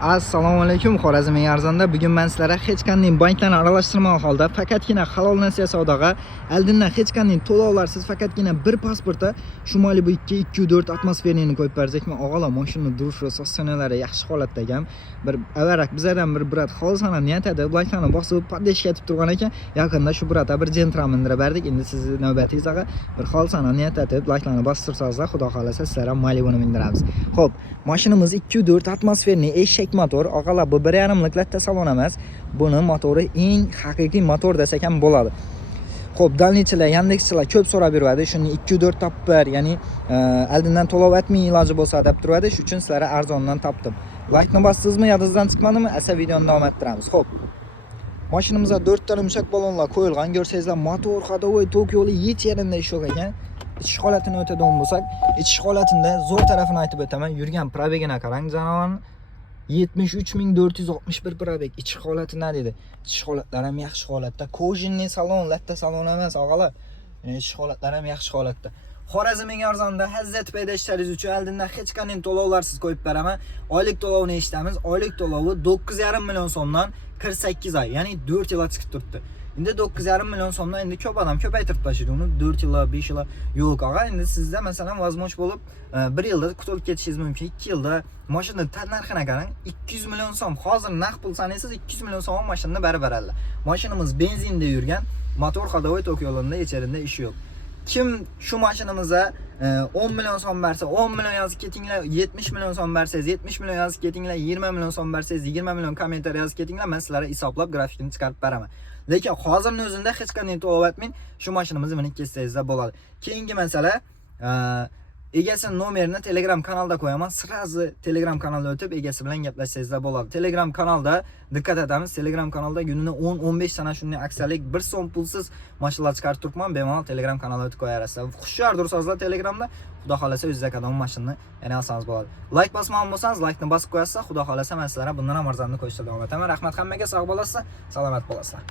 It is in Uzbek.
Assalomu alaykum Xorazmiy arzonda. Bugun men sizlarga hech qanday banklarni aralashtirmagan holda faqatgina halol nasiya savdoga oldindan hech qanday to'lovlarsiz faqatgina bir pasportda Shumoliy bu 2-4 atmosferini qo'yib berzakman. Og'alar mashina durishi, sostanalari yaxshi holatda ekan. Bir avarak bizlardan bir brat xolisona niyatida banklarni bosib padeshga etib turgan ekan. Yaqinda shu brata bir gentramindir berdik. Endi siz navbatingizga bir xolisona niyatida banklarni bostirsangiz, xudo xolasa sizlar ham Malibuni mindiramiz. Xo'p, mashinamiz 2-4 atmosferni eshak motor. Og'alar bu 1.5 latta salon emas. Buni motori eng haqiqiy motor desak ham bo'ladi. Xo'p, dalnichilar, Yandexchilar ko'p so'rab yuradi. Shuni 2-4 topib ber, ya'ni oldindan to'lov etmay iloji bo'lsa deb turadi. Shuning uchun sizlarga arzondan topdim. Like'ni bosdingizmi, yodingizdan chiqmadimi? Asa videoni davom ettiramiz. Xo'p. Mashinamizga 4 ta yumshoq balonlar qo'yilgan. Ko'rsangizlar, motor Ходовой Tokyo'li hech yerida ish yo'q ekan. İçiş holatini o'tadigan bo'lsak, ichish holatida zo'r tarafini aytib o'taman. Yurgan probegini qarang, janovan 73461 probeg. Ichish holati nima dedi? Ichish holatlari ham yaxshi holatda. Kojinli salon, latta salon emas, og'alar. Ichish holatlari ham yaxshi holatda. Xorazmning arzonda Hazrat payda ishlaringiz uchun oldindan hech qanday to'lovlarsiz qo'yib beraman. Oylik to'lovini eshitamiz. Oylik to'lovi 9,5 million so'mdan 48 oy, ya'ni 4 yilga chiqib turibdi. Endi 9,5 million so'mdan endi ko'p odam ko'paytirib tashlaydi uni 4 yil, 5 yil yo'q. Og'a, endi sizda masalan vazmoch bo'lib 1 yilda qutulib ketishingiz mumkin. 2 yilda mashina narxini qarang, 200 million so'm. Hozir naqd pul sanaysiz 200 million so'm mashinani beradi. Mashinamiz benzinda yurgan, motor Ходовой Tokyo'larida ichərində ishi yo'q. Kim shu mashinamizga 10 million so'm bersa, 10 million yozib ketinglar, 70 million so'm bersangiz, 70 million yozib ketinglar, 20 million so'm bersangiz, 20 million kommentariy yozib ketinglar, men sizlarga hisoblab grafikini chiqarib beraman. Lekin hozirning o'zida hech qanday to'lov etmang, shu mashinamizni minib ketsangizda bo'ladi. Keyingi masala, egasi nomerini Telegram kanalda qo'yaman. Sirazi Telegram kanalga o'tib egasi bilan gaplashsangizda bo'ladi. Telegram kanalda diqqat etamiz. Telegram kanalda kunini 10-15 sana shunday aksiyalik 1 so'm pulsiz mashinalar chiqarib turibman. Bemalol Telegram kanalga o'tib qo'yarasiz. Xushyor dursizlar Telegramda. Xudo xolasa o'zingizga qadam mashinani yana olsangiz bo'ladi. Like bosmagan bo'lsangiz, like ni bosib qo'yasiz. Xudo xolasa men sizlarga bundan ham arzonni qo'yishda davom etaman. Rahmat hammaga, sog' bo'lasizlar, salomat bo'lasizlar.